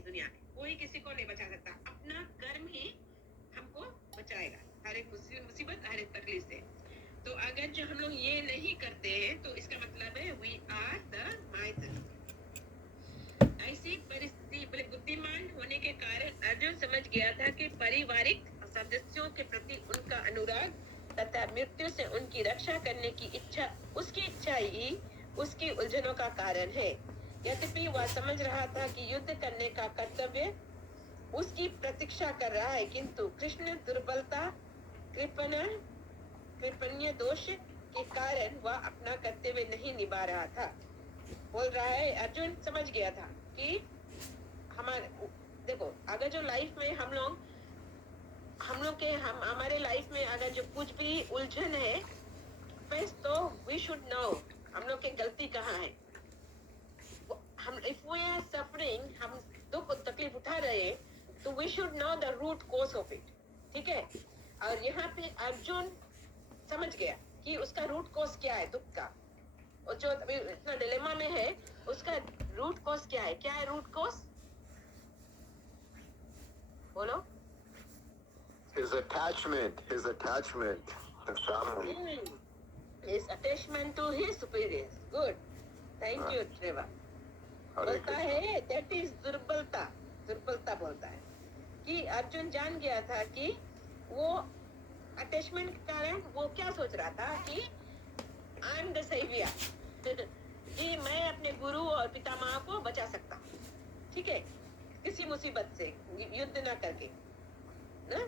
इस दुनिया में, कोई किसी को नहीं बचा सकता, अपना कर्म ही हमको बचाएगा हर एक मुसीबत, हर एक तकलीफ से। तो अगर जो हम लोग ये नहीं करते हैं तो इसका मतलब है वी आर द माइथर। ऐसी परिस्थिति, बुद्धिमान होने के कारण अर्जुन समझ गया था कि पारिवारिक सदस्यों के प्रति उनका अनुराग तथा मृत्यु से उनकी रक्षा करने की इच्छा, उसकी इच्छा ही उसकी उलझनों का कारण है। यद्यपि वह समझ रहा था कि युद्ध करने का कर्तव्य उसकी प्रतीक्षा कर रहा है, किंतु कृष्ण दुर्बलता, कृपणीय दोष के कारण वह अपना कर्तव्य नहीं निभा रहा था। बोल रहा है, अर्जुन समझ गया था कि देखो, अगर जो लाइफ में हमारे लाइफ में अगर जो कुछ भी उलझन है, फर्स्ट तो वी शुड नो हम लोग की गलती कहाँ है। इफ वी आर सफरिंग, हम दुख तकलीफ उठा रहे हैं, तो we should know the root cause of it. ठीक है, और यहाँ पे अर्जुन समझ गया कि उसका रूट कॉज क्या है दुख का, और जो अभी इतना डिलेमा में है उसका रूट कॉज क्या है। क्या है रूट कॉज, बोलो। His attachment to family. His attachment to his superiors. Good. Thank you, Trevor. बोलता है that is दुर्बलता बोलता है कि अर्जुन जान गया था कि वो अटैचमेंट के कारण वो क्या सोच रहा था कि आई एम द सेवियर, कि मैं अपने गुरु और पितामह को बचा सकता हूँ, ठीक है, किसी मुसीबत से युद्ध न करके ना।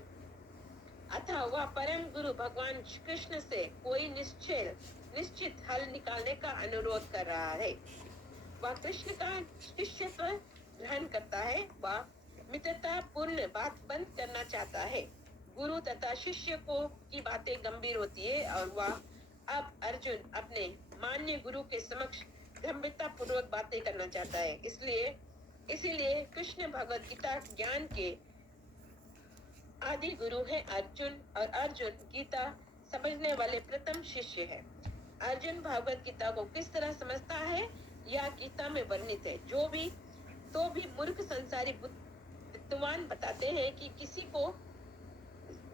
अतः वह परम गुरु भगवान कृष्ण से कोई निश्चित हल निकालने का अनुरोध कर रहा है। वह कृष्ण का शिष्यत्व ग्रहण करता है, वह मित्रता पूर्ण बात बंद करना चाहता है। गुरु तथा शिष्य की बातें गंभीर होती है और वह अब अर्जुन अपने मान्य गुरु के समक्ष गंभीरता पूर्वक बातें करना चाहता है। इसीलिए कृष्ण भगवद गीता ज्ञान के आदि गुरु है अर्जुन, और अर्जुन गीता समझने वाले प्रथम शिष्य है। अर्जुन भगवद गीता को किस तरह समझता है यह गीता में वर्णित है। तो भी मूर्ख संसारी विद्वान बताते हैं कि किसी को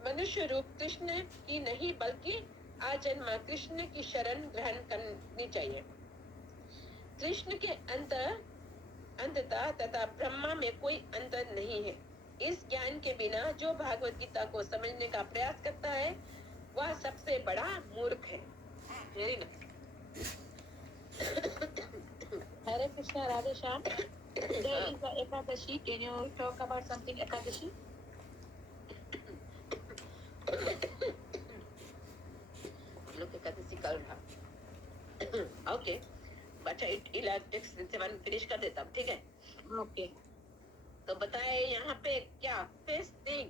मनुष्य रूप कृष्ण की नहीं बल्कि आजन्मा कृष्ण की शरण ग्रहण करनी चाहिए। कृष्ण के अंततः तथा ब्रह्मा में कोई अंतर नहीं है। इस ज्ञान के बिना जो भागवत गीता को समझने का प्रयास करता है वह सबसे बड़ा मूर्ख है। Very nice. Hare Krishna, Radhe Shyam. There is a Ekadashi. Can you talk about something Ekadashi? लोग एकादशी कल था। ओके, बच्चा इलेक्ट्रिक्स फिनिश कर देता हूँ, ठीक है। Okay. तो बताए यहाँ पे क्या, first thing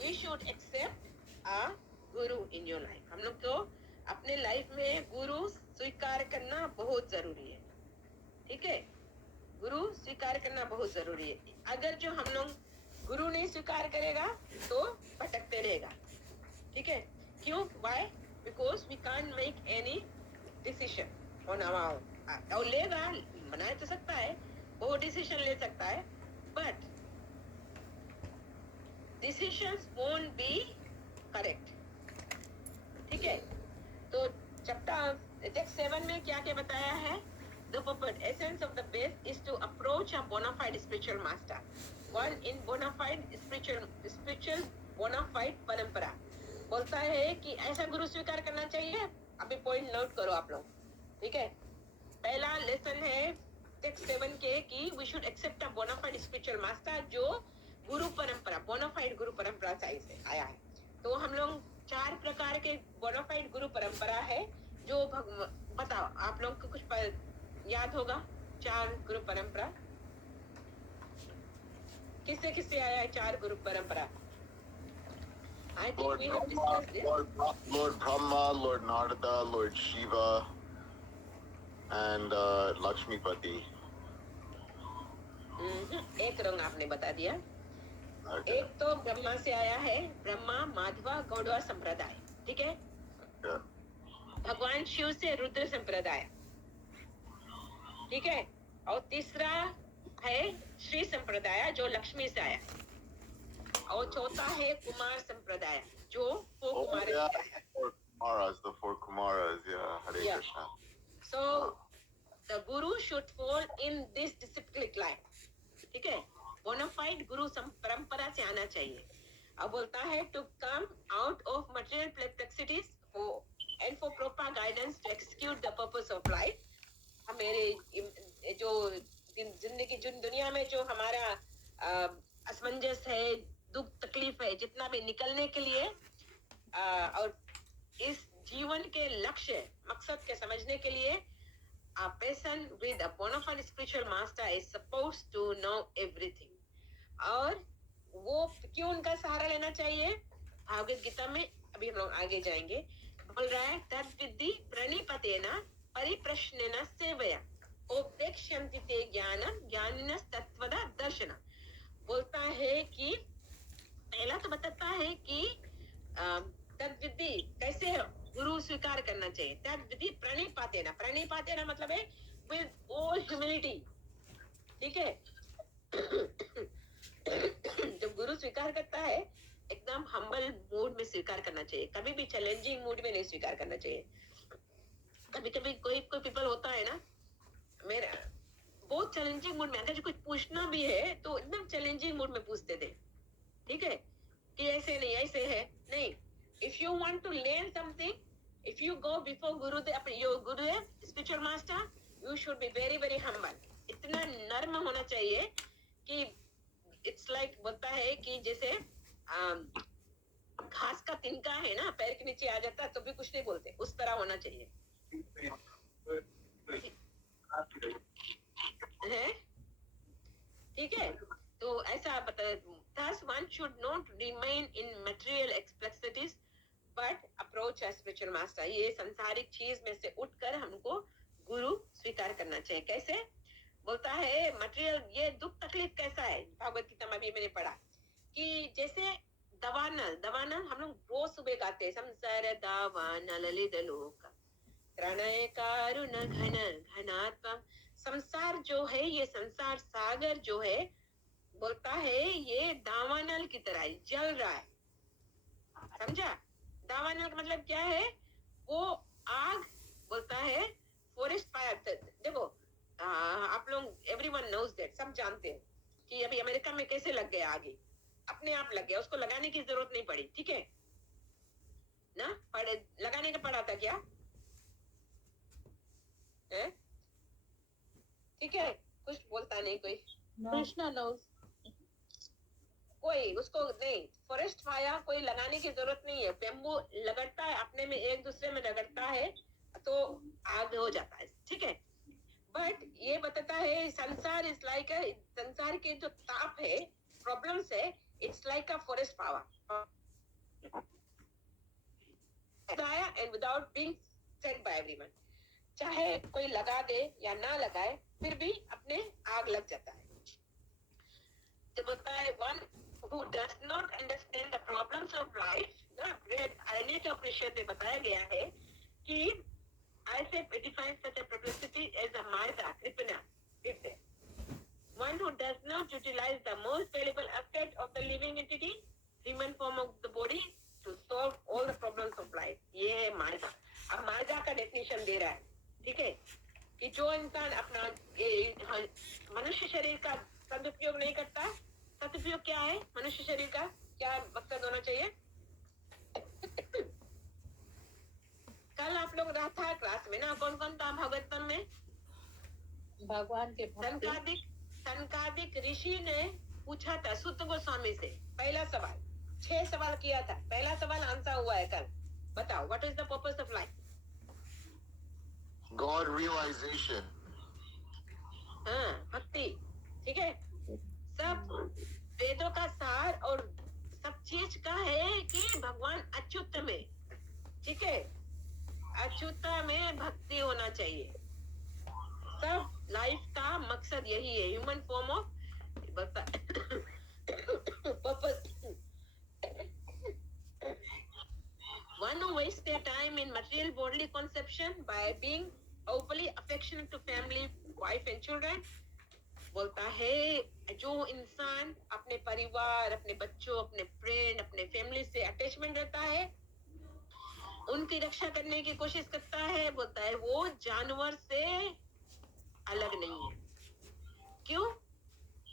we should accept a guru in your life. हम लोग को अपने लाइफ में गुरु स्वीकार करना बहुत जरूरी है, ठीक है। गुरु स्वीकार करना बहुत जरूरी है। अगर जो हम लोग गुरु नहीं स्वीकार करेगा तो भटकते रहेगा, ठीक है। क्यों, why, because we can't make any decision on our own. और लेगा, मना तो सकता है, वो डिसीजन ले सकता है, but decisions won't be correct, ठीक है। तो चैप्टर टेक्स्ट 7 में क्या क्या बताया है, the purport essence of the best is to approach a bona fide spiritual master, one in bona fide spiritual bona fide परंपरा। बोलता है कि ऐसा गुरु स्वीकार करना चाहिए। अभी पॉइंट नोट करो आप लोग, ठीक है। पहला लेसन है टेक्स्ट 7 के कि we should accept a bona fide spiritual master, जो गुरु परंपरा, बोनाफाइड गुरु परंपरा से आया है। तो हम लोग 4 प्रकार के बोनाफाइड गुरु परंपरा है जो बताओ आप लोग को कुछ याद होगा। 4 गुरु परंपरा किससे किससे आया है 4 गुरु परंपरा? I think we have discussed this. Lord Brahma, Lord Narada, Lord Shiva, and Lakshmipati. एक रंग आपने बता दिया। एक तो ब्रह्मा से आया है, ब्रह्मा माधवा गौड़वा संप्रदाय, ठीक है। भगवान शिव से रुद्र संप्रदाय, ठीक है। और तीसरा है श्री संप्रदाय जो लक्ष्मी से आया, और चौथा है कुमार संप्रदाय जो वो Oh, कुमार yeah, से आया. the four Kumaras, yeah, Hare Yeah. Krishna. So the guru should fall in this disciplic line. ठीक है, बोनाफाइड गुरु परंपरा से आना चाहिए. अब बोलता है to come out of material perplexities and for proper guidance to execute the purpose of life. हमारे जो जिंदगी दुनिया में जो हमारा असमंजस है, दुख तकलीफ है, जितना भी निकलने के लिए और इस जीवन के लक्ष्य मकसद के समझने के लिए a person with a bona fide spiritual master is supposed to know everything. और वो क्यों उनका सहारा लेना चाहिए? भागवत गीता में अभी हम लोग आगे जाएंगे. बोल रहा है तद विद्धि प्रणिपतेन परिप्रश्नेन सेवया उपदेक्ष्यन्ति ते ज्ञानं ज्ञानिनस् तत्त्वदा दर्शनम्. बोलता है कि पहला तो बताता है कि तद विद्धि कैसे गुरु स्वीकार करना चाहिए. तद विधि प्रणिपातेन, प्रणिपातेन मतलब है विद ऑल ह्यूमिलिटी. ठीक है, जब गुरु स्वीकार करता है एकदम हम्बल मूड में स्वीकार करना चाहिए, कभी भी चैलेंजिंग मूड में नहीं स्वीकार करना चाहिए. कभी कभी कोई पीपल होता है ना, मेरा बहुत चैलेंजिंग मूड में, अगर कुछ पूछना भी है तो एकदम चैलेंजिंग मूड में पूछते थे. ठीक है, कि ऐसे नहीं ऐसे है नहीं. If you want to learn something, if you go before Gurudev, your Gurudev, spiritual master, you should be very very humble. इतना नर्म होना चाहिए कि it's like बोलता है कि जैसे घास का तिनका है ना, पैर के नीचे आ जाता है तो भी कुछ नहीं बोलते, उस तरह होना चाहिए. है ठीक है, तो ऐसा बता. Thus one should not remain in material complexities but approach a spiritual master. ये संसारिक चीज में से उठकर हमको गुरु स्वीकार करना चाहिए. कैसे? बोलता है मटेरियल ये दुख तकलीफ कैसा है. भागवत गीता में अभी मैंने पढ़ा कि जैसे दवानल हम लोग रोज सुबह गाते हैं, संसार दावानल लिदलोक प्रणय कारुण घन घनात्म. संसार जो है, ये संसार सागर जो है, बोलता है ये दावानल की तरह जल रहा है. समझा? दावानल का मतलब क्या है? वो आग, बोलता है फॉरेस्ट फायर. देखो आप लोग एवरीवन नोज दैट, सब जानते हैं कि अभी अमेरिका में कैसे लग गया आगे, अपने आप लग गया, उसको लगाने की जरूरत नहीं पड़ी. ठीक है ना, लगाने का पड़ा था क्या है? ठीक है, कुछ बोलता नहीं कोई. कृष्णा knows. कोई उसको नहीं, फॉरेस्ट फायर कोई लगाने की जरूरत नहीं है. बेम्बू लगड़ता है अपने में, एक दूसरे में रगड़ता है तो आग हो जाता है. ठीक है, बट ये बताता है संसार इज लाइक संसार के जो ताप है, प्रॉब्लम्स है, it's like a forest power and without being said bye everyone. चाहे कोई लगा दे या ना लगाए, फिर भी अपने आग लग जाता है. तो बोलता है one who does not understand the problems of life, ना ग्रेट ऑपरेशन में बताया गया है कि ऐसे define such a perplexity as a Maya Kripana. One who does not utilize the most valuable aspect of the living entity, human form of the body, to solve all the problems of life. ये है माया. अब माया का definition दे रहा है. ठीक है, कि जो इंसान अपना मनुष्य शरीर का सदुपयोग नहीं करता. सदुपयोग क्या है मनुष्य शरीर का, क्या मकसद होना चाहिए? कल आप लोग रहा था क्लास में ना, कौन कौन था भागवतम में? भगवान के सनकादिक ऋषि ने पूछा था सुत गोस्वामी से पहला सवाल. 6 सवाल किया था, पहला सवाल आंसर हुआ है कल. बताओ what is the purpose of life? God realization. हाँ, भक्ति. ठीक है, सब वेदों का सार और सब चीज का है कि भगवान अच्युत में. ठीक है, अच्युत में भक्ति होना चाहिए. सब लाइफ का मकसद यही है, human form of purpose. One who wastes their time in material bodily conception by being overly affectionate to family, wife and children, बोलता है जो इंसान अपने परिवार, अपने बच्चों, अपने फ्रेंड, अपने फैमिली से अटैचमेंट रहता है, उनकी रक्षा करने की कोशिश करता है, बोलता है वो जानवर से अलग नहीं है। क्यों?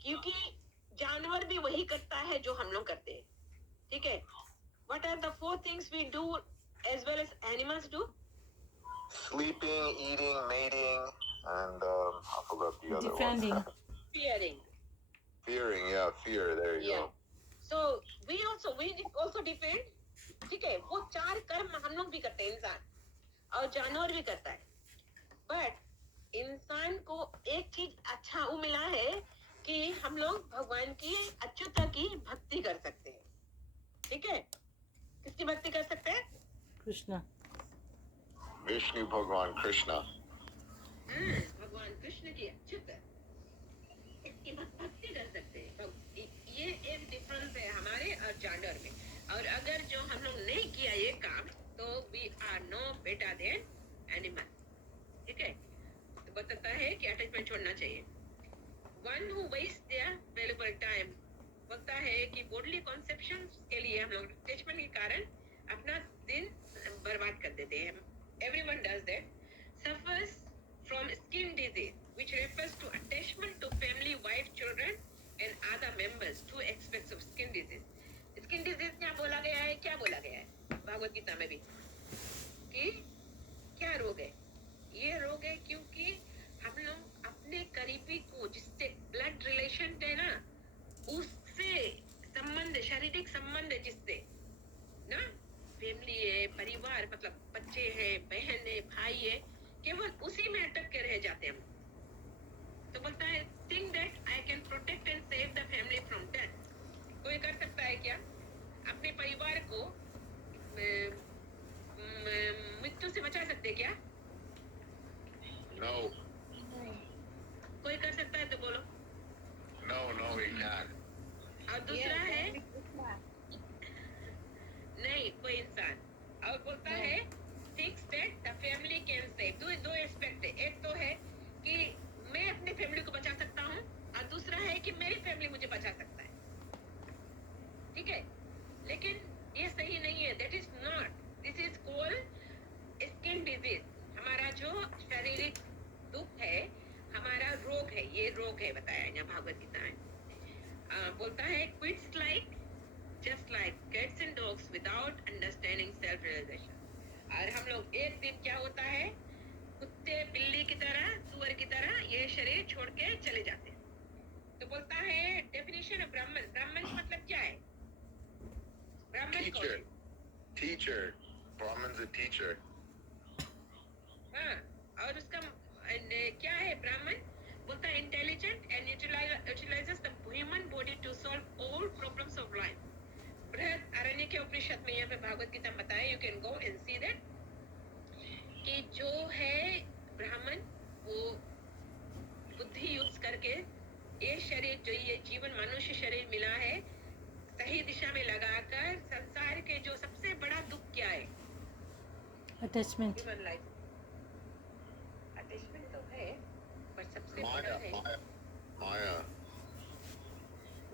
क्योंकि जानवर भी वही करता है जो हम लोग करते हैं। ठीक है? What are the 4 things we do as well as animals do? Sleeping, eating, mating, and I forgot the other Defending. one. Fearing. Fearing, yeah, fear. There you Yeah. go. So we also defend. ठीक है? वो 4 कर्म हम लोग भी करते हैं, इंसान और जानवर भी करता है। बट इंसान को एक चीज अच्छा वो मिला है कि हम लोग भगवान की अच्युता की भक्ति कर सकते हैं। ठीक है? किसकी भक्ति कर सकते हैं? Krishna. Vishnu Bhagwan Krishna. भगवान कृष्ण की अच्युत इसकी भक्ति कर सकते हैं। ये एक डिफरेंस है हमारे और जानवर में। और अगर जो हम लोग नहीं किया ये काम, तो we are no better than animal. ठीक है? तो बताता है कि अटैचमेंट छोड़ना चाहिए। One who waste their valuable time, बोलता है कि बॉडली कॉन्सेप्शन के लिए हम लोग अटैचमेंट के कारण अपना दिन बर्बाद कर देते हैं। Everyone does that. Suffers from skin disease, which refers to attachment to family, wife, children, and other members. 2 aspects of skin disease. Skin disease क्या बोला गया है? क्या बोला गया है भागवत गीता में भी? कि क्या रोग है? ये रोग है क्योंकि हम लोग अपने करीबी को, जिससे ब्लड रिलेशन है ना, उससे संबंध, शारीरिक संबंध है जिससे ना, फैमिली है, परिवार मतलब बच्चे हैं, बहन है, भाई है, केवल उसी में अटक के रह जाते हैं। तो बोलता है think that I can protect and save the family from death. कोई कर सकता है क्या अपने परिवार को मृत्यु से बचा सकते क्या? No, कोई कर सकता है तो बोलो। no, we can't. और दूसरा है नहीं कोई इंसान। और बोलता है thinks that the family can save. दो एस्पेक्ट है। एक तो है कि मैं अपने फैमिली को बचा सकता हूँ, और दूसरा है कि मेरी फैमिली मुझे बचा सकता है। ठीक है? लेकिन ये सही नहीं है। That is not, this is called skin disease. हमारा जो शारीरिक दुख है, हमारा रोग है, ये रोग है बताया यहाँ भागवत गीता में। बोलता है quits like just like cats and dogs without understanding self realization। और हम लोग एक दिन क्या होता है, कुत्ते बिल्ली की तरह, सुअर की तरह ये शरीर छोड़ के चले जाते हैं। तो बोलता है डेफिनेशन ऑफ ब्राह्मण। ब्राह्मण मतलब क्या है? ब्राह्मण कौन है? Teacher. Brahman's a teacher. हाँ, और उसका क्या है ब्राह्मण? बोलता है intelligent and utilizes the human body to solve all problems of life. Brihadaranyaka उपनिषद में यहाँ पे भागवत गीता में बताया, you can go and see that, कि जो है ब्राह्मण वो बुद्धि यूज करके ये शरीर, जो ये जीवन मनुष्य शरीर मिला है, सही दिशा में लगाकर संसार के जो सबसे बड़ा दुख क्या है? Attachment. Human life. अटैचमेंट तो है पर सबसे बड़ा Maya, है Maya, Maya.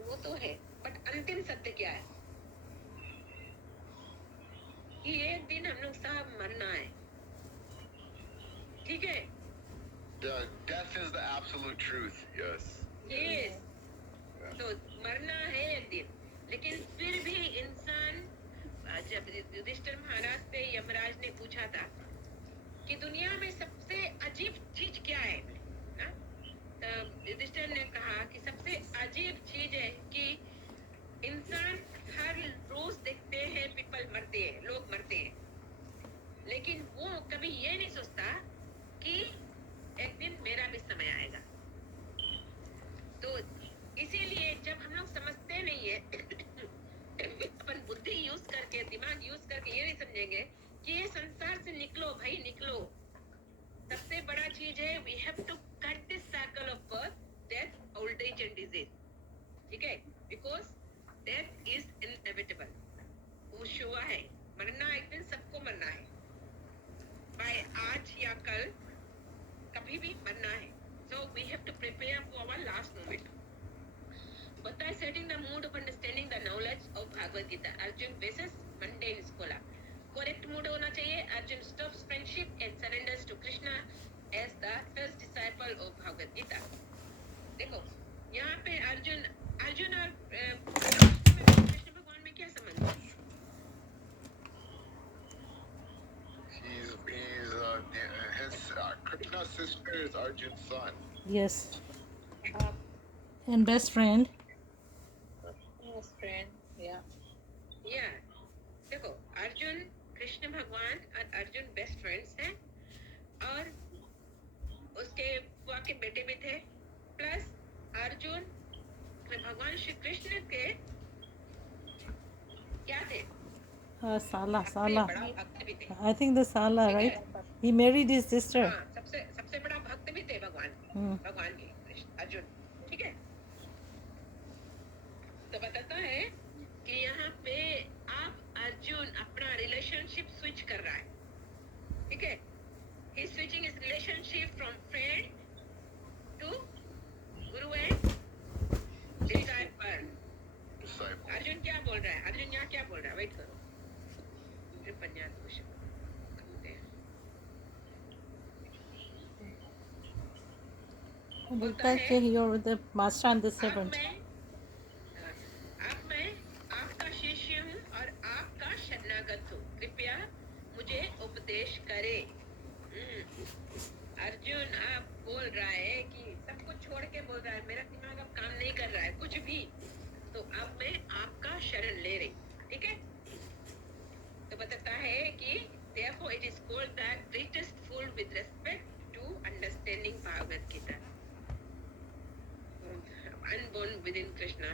वो तो है, बट अंतिम सत्य क्या है? कि एक दिन हम लोग सब मरना है। ठीक है? Death is the absolute truth. Yes. Yes. तो मरना है एक दिन, लेकिन फिर भी इंसान, जब युधिष्ठिर महाराज से यमराज ने पूछा था कि दुनिया में सबसे अजीब चीज क्या है ना, तो युधिष्ठिर ने कहा कि सबसे अजीब चीज है कि इंसान हर रोज देखते हैं पीपल मरते हैं, लोग मरते हैं, लेकिन वो कभी ये नहीं सोचता कि एक दिन मेरा भी समय आएगा। तो इसीलिए जब हम लोग समझते नहीं है अपन बुद्धि यूज करके, दिमाग यूज करके ये नहीं समझेंगे कि ये संसार से निकलो भाई, निकलो। सबसे बड़ा चीज है we have to cut this circle of birth, death, old age and disease. ठीक है? Because death is inevitable. वो शुआ है, मरना एक दिन सबको मरना है, बाय आज या कल, कभी भी मरना है। So we have to prepare for our last moment. But by setting the mood of understanding the knowledge of Bhagavad Gita, Arjun faces mundane scholar. Correct mood होना चाहिए. Arjun stops friendship and surrenders to Krishna as the first disciple of Bhagavad Gita. देखो यहाँ पे अर्जुन और कृष्ण भगवान में क्या संबंध है? Krishna's sister is Arjun's son. Yes. And best friend. Yes, friend. Yeah. Yeah. देखो अर्जुन कृष्ण भगवान और अर्जुन बेस्ट फ्रेंड्स हैं और उसके बुआ के बेटे भी थे प्लस अर्जुन भगवान श्री कृष्ण के क्या थे? Sala. बड़ा भक्त भी थे. I think the Sala, right? He married his sister. हाँ, सबसे बड़ा भक्त भी थे भगवान के अर्जुन. ठीक है. तो बताता है कि यहाँ पे आप अर्जुन अपना रिलेशनशिप स्विच कर रहा है. ठीक है. He is switching his relationship from friend to guru and disciple. Arjun क्या बोल रहा है? अर्जुन यहाँ क्या बोल रहा है? वेट करो. बोलता है कि you're the master and the servant. अब मैं आपका शिष्य हूँ और आपका शरणागत हूँ. कृपया मुझे उपदेश करे. अर्जुन आप बोल रहा है कि सब कुछ छोड़ के बोल रहा है मेरा दिमाग अब काम नहीं कर रहा है कुछ भी. तो अब मैं आपका शरण ले रही. ठीक है. तो बताता है कि therefore it is called the greatest fool with respect to understanding Bhagavad Gita. Unborn within Krishna.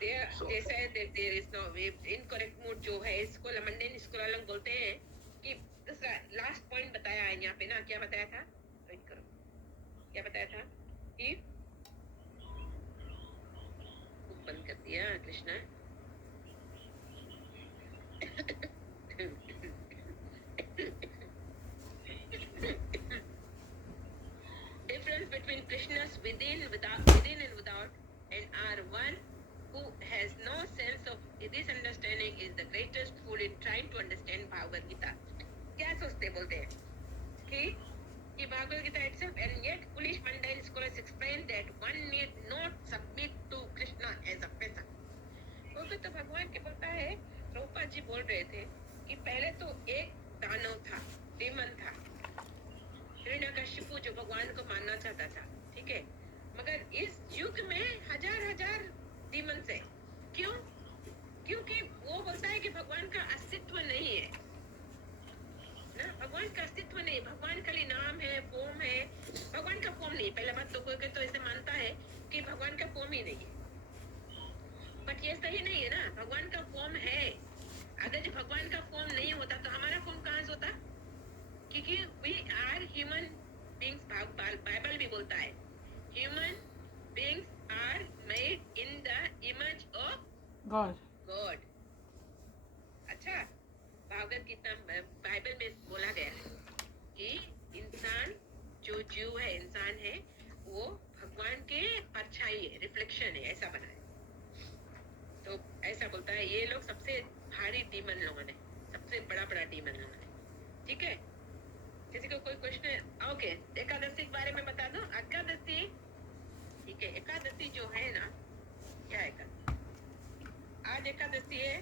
They said that there is no way. Incorrect mood जो है इसको मंडेन स्कॉलर बोलते हैं कि दूसरा लास्ट पॉइंट बताया है यहाँ पे ना. क्या बताया था? वेट करो. क्या बताया था कि बंद कर दिया Krishna. Difference between Krishna's within and without, and are one who has no sense of this understanding is the greatest fool in trying to understand Bhagavad Gita. क्या सोचते बोलते हैं कि Bhagavad Gita itself, and yet foolish mundane scholars explain that one need not submit to Krishna as a peasant. क्योंकि तो भगवान के बोलता है, प्रभुपाद जी बोल रहे थे कि पहले तो एक दानव था, डीमन था, हिरण्यकशिपु जो भगवान को मानना चाहता था. ठीक है. मगर इस युग में हजार डीमंस है. क्यों? क्योंकि वो बोलता है कि भगवान का अस्तित्व नहीं है ना. भगवान का अस्तित्व नहीं. भगवान खाली नाम है, फॉर्म है. भगवान का फॉर्म नहीं. पहले बात तो कोई तो ऐसे मानता है कि भगवान का फॉर्म ही नहीं है. बट ये सही नहीं है ना. भगवान का फॉर्म है. अगर जो भगवान का फॉर्म नहीं होता तो हमारा फॉर्म कहाँ से होता? क्योंकि we are human beings. Bible भी बोलता है human beings are made in the image of God. अच्छा, भागवत गीता बाइबल में बोला गया है कि इंसान जो जीव है, इंसान है, वो भगवान के परछाई है, रिफ्लेक्शन है, ऐसा बना है. तो ऐसा बोलता है. ये लोग सबसे भारी डीमन लोगों ने, सबसे बड़ा डीमन लोगों ने. ठीक है. किसी को कोई क्वेश्चन है? ओके. एकादशी के बारे में बता दो. एकादशी. ठीक है. एकादशी जो है ना, क्या है? आज एकादशी है.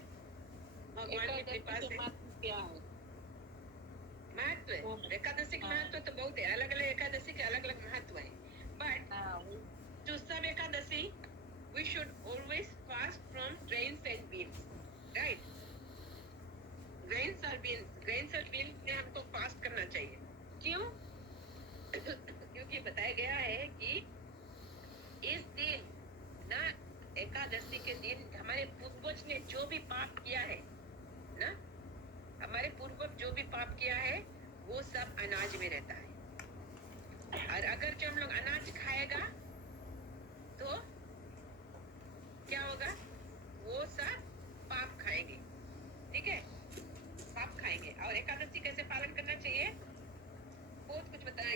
भगवान की कृपा से क्या है? महत्व है. एकादशी का महत्व तो बहुत है. अलग अलग एकादशी के अलग अलग महत्व है. But to some Ekadashi we should always fast from grains and beans, right? grains और beans में हमको फास्ट करना चाहिए. क्यों? क्योंकि बताया गया है कि इस दिन ना, एकादशी के दिन हमारे पूर्वज ने जो भी पाप किया है ना, हमारे पूर्वज जो भी पाप किया है वो सब अनाज में रहता है. और अगर जो हम लोग अनाज खाएगा तो क्या होगा? वो सब पाप खाएंगे. ठीक है. पाप खाएंगे. और एकादशी कैसे पालन करना चाहिए बहुत कुछ बताया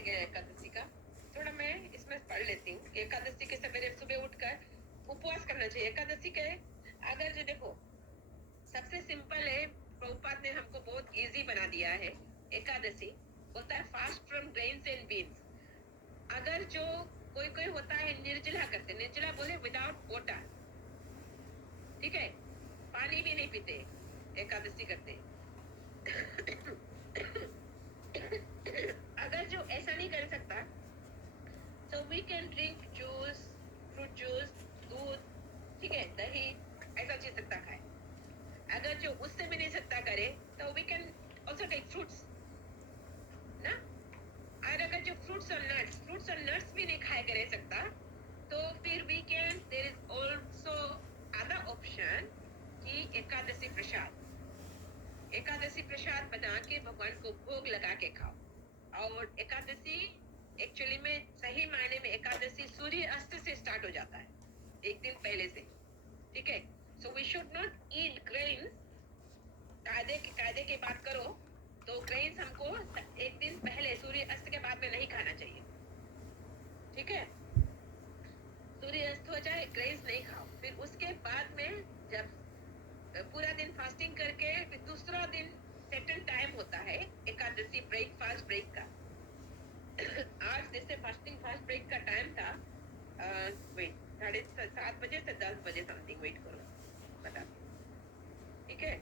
बेसिक है। अगर जो देखो सबसे सिंपल है, प्रभुपाद ने हमको बहुत इजी बना दिया है। एकादशी होता है fast from grains and beans. अगर जो कोई कोई होता है निर्जला करते, निर्जला बोले विदाउट वाटर, ठीक है, पानी भी नहीं पीते, एकादशी करते। अगर जो ऐसा नहीं कर सकता, so we can drink juice, fruit juice, दूध, ठीक है, दही, ऐसा चीज सकता खाए। अगर जो उससे भी नहीं सकता करे तो we can also take fruits, ना? और अगर जो fruits और nuts भी नहीं खाए करे सकता, तो फिर we can, there is also other option कि एकादशी प्रसाद बना के भगवान को भोग लगा के खाओ। और एकादशी एक्चुअली में सही मायने में एकादशी सूर्य अस्त से स्टार्ट हो जाता है, एक दिन पहले से, ठीक है। So we should not eat grains. कायदे की बात करो तो ग्रेन्स हमको एक दिन पहले सूर्य अस्त के बाद में नहीं खाना चाहिए, ठीक है। सूर्य अस्त हो जाए ग्रेन्स नहीं खाओ, फिर उसके बाद में जब पूरा दिन फास्टिंग करके फिर दूसरा दिन सेकंड टाइम होता है एकादशी ब्रेकफास्ट ब्रेक का। आज जैसे फास्ट ब्रेक का टाइम था, वेट 7:30 बजे से 10 बजे समथिंग, वेट करो बता, ठीक है।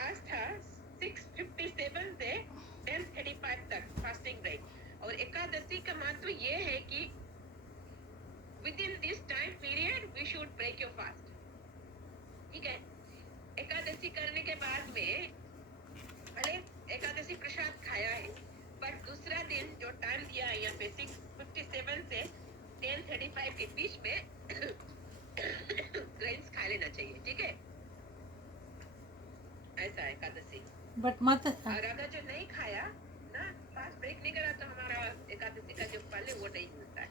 आज था 6:57 से 10:35 तक फास्टिंग ब्रेक। और एकादशी का महत्व ये है कि within this time period we should break your fast, ठीक है। एकादशी करने के बाद में भले एकादशी प्रसाद खाया है, बट दूसरा दिन जो टाइम दिया है यहाँ पे 6:57 से 10:35 के बीच में ग्रेन्स खा लेना चाहिए, ठीक है। ऐसा है एकादशी। But Mata, और अगर जो नहीं खाया ना, फास्ट ब्रेक नहीं करा, तो हमारा एकादशी का जो फल है वो नहीं मिलता है।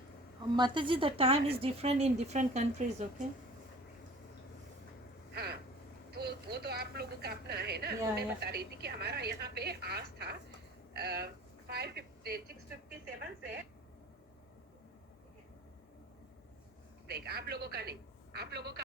Mataji, the time is different in different countries, okay? हाँ, तो वो तो आप लोगों का अपना है ना। Yeah, तो मैं yeah. बता रही थी कि हमारा यहाँ पे आज था 6:57 से, देख आप लोगों का नहीं,